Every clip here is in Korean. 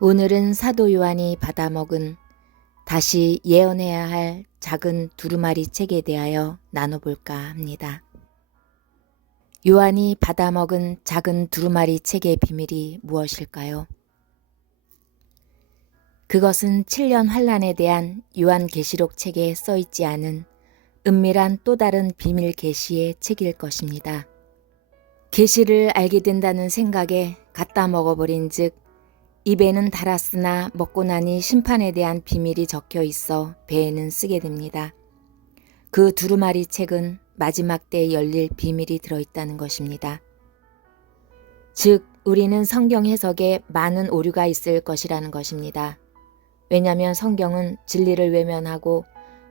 오늘은 사도 요한이 받아먹은 다시 예언해야 할 작은 두루마리 책에 대하여 나눠볼까 합니다. 요한이 받아먹은 작은 두루마리 책의 비밀이 무엇일까요? 그것은 7년 환란에 대한 요한계시록 책에 써있지 않은 은밀한 또 다른 비밀 계시의 책일 것입니다. 계시를 알게 된다는 생각에 갖다 먹어버린 즉 입에는 달았으나 먹고 나니 심판에 대한 비밀이 적혀 있어 배에는 쓰게 됩니다. 그 두루마리 책은 마지막 때 열릴 비밀이 들어있다는 것입니다. 즉 우리는 성경 해석에 많은 오류가 있을 것이라는 것입니다. 왜냐하면 성경은 진리를 외면하고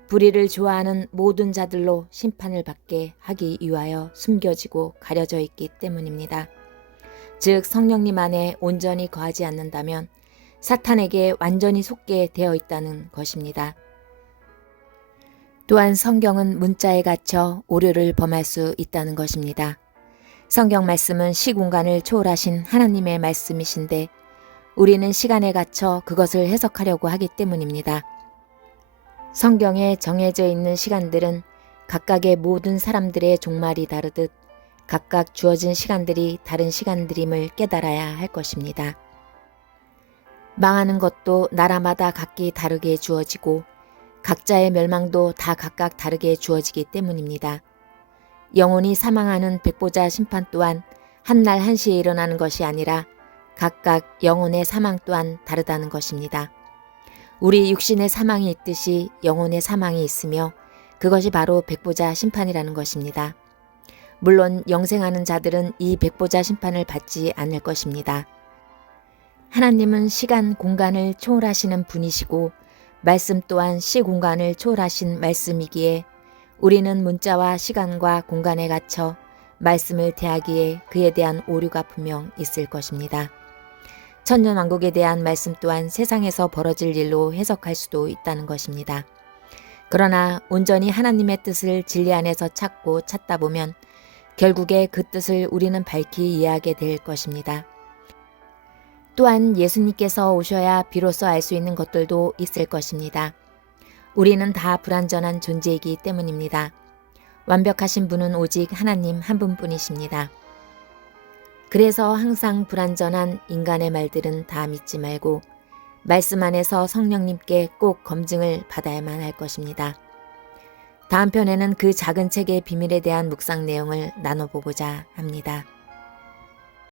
불의를 좋아하는 모든 자들로 심판을 받게 하기 위하여 숨겨지고 가려져 있기 때문입니다. 즉 성령님 안에 온전히 거하지 않는다면 사탄에게 완전히 속게 되어 있다는 것입니다. 또한 성경은 문자에 갇혀 오류를 범할 수 있다는 것입니다. 성경 말씀은 시공간을 초월하신 하나님의 말씀이신데 우리는 시간에 갇혀 그것을 해석하려고 하기 때문입니다. 성경에 정해져 있는 시간들은 각각의 모든 사람들의 종말이 다르듯 각각 주어진 시간들이 다른 시간들임을 깨달아야 할 것입니다. 망하는 것도 나라마다 각기 다르게 주어지고 각자의 멸망도 다 각각 다르게 주어지기 때문입니다. 영혼이 사망하는 백보자 심판 또한 한날 한시에 일어나는 것이 아니라 각각 영혼의 사망 또한 다르다는 것입니다. 우리 육신의 사망이 있듯이 영혼의 사망이 있으며 그것이 바로 백보자 심판이라는 것입니다. 물론 영생하는 자들은 이 백보자 심판을 받지 않을 것입니다. 하나님은 시간, 공간을 초월하시는 분이시고 말씀 또한 시, 공간을 초월하신 말씀이기에 우리는 문자와 시간과 공간에 갇혀 말씀을 대하기에 그에 대한 오류가 분명 있을 것입니다. 천년왕국에 대한 말씀 또한 세상에서 벌어질 일로 해석할 수도 있다는 것입니다. 그러나 온전히 하나님의 뜻을 진리 안에서 찾고 찾다 보면 결국에 그 뜻을 우리는 밝히 이해하게 될 것입니다. 또한 예수님께서 오셔야 비로소 알 수 있는 것들도 있을 것입니다. 우리는 다 불완전한 존재이기 때문입니다. 완벽하신 분은 오직 하나님 한 분뿐이십니다. 그래서 항상 불완전한 인간의 말들은 다 믿지 말고 말씀 안에서 성령님께 꼭 검증을 받아야만 할 것입니다. 다음 편에는 그 작은 책의 비밀에 대한 묵상 내용을 나눠보고자 합니다.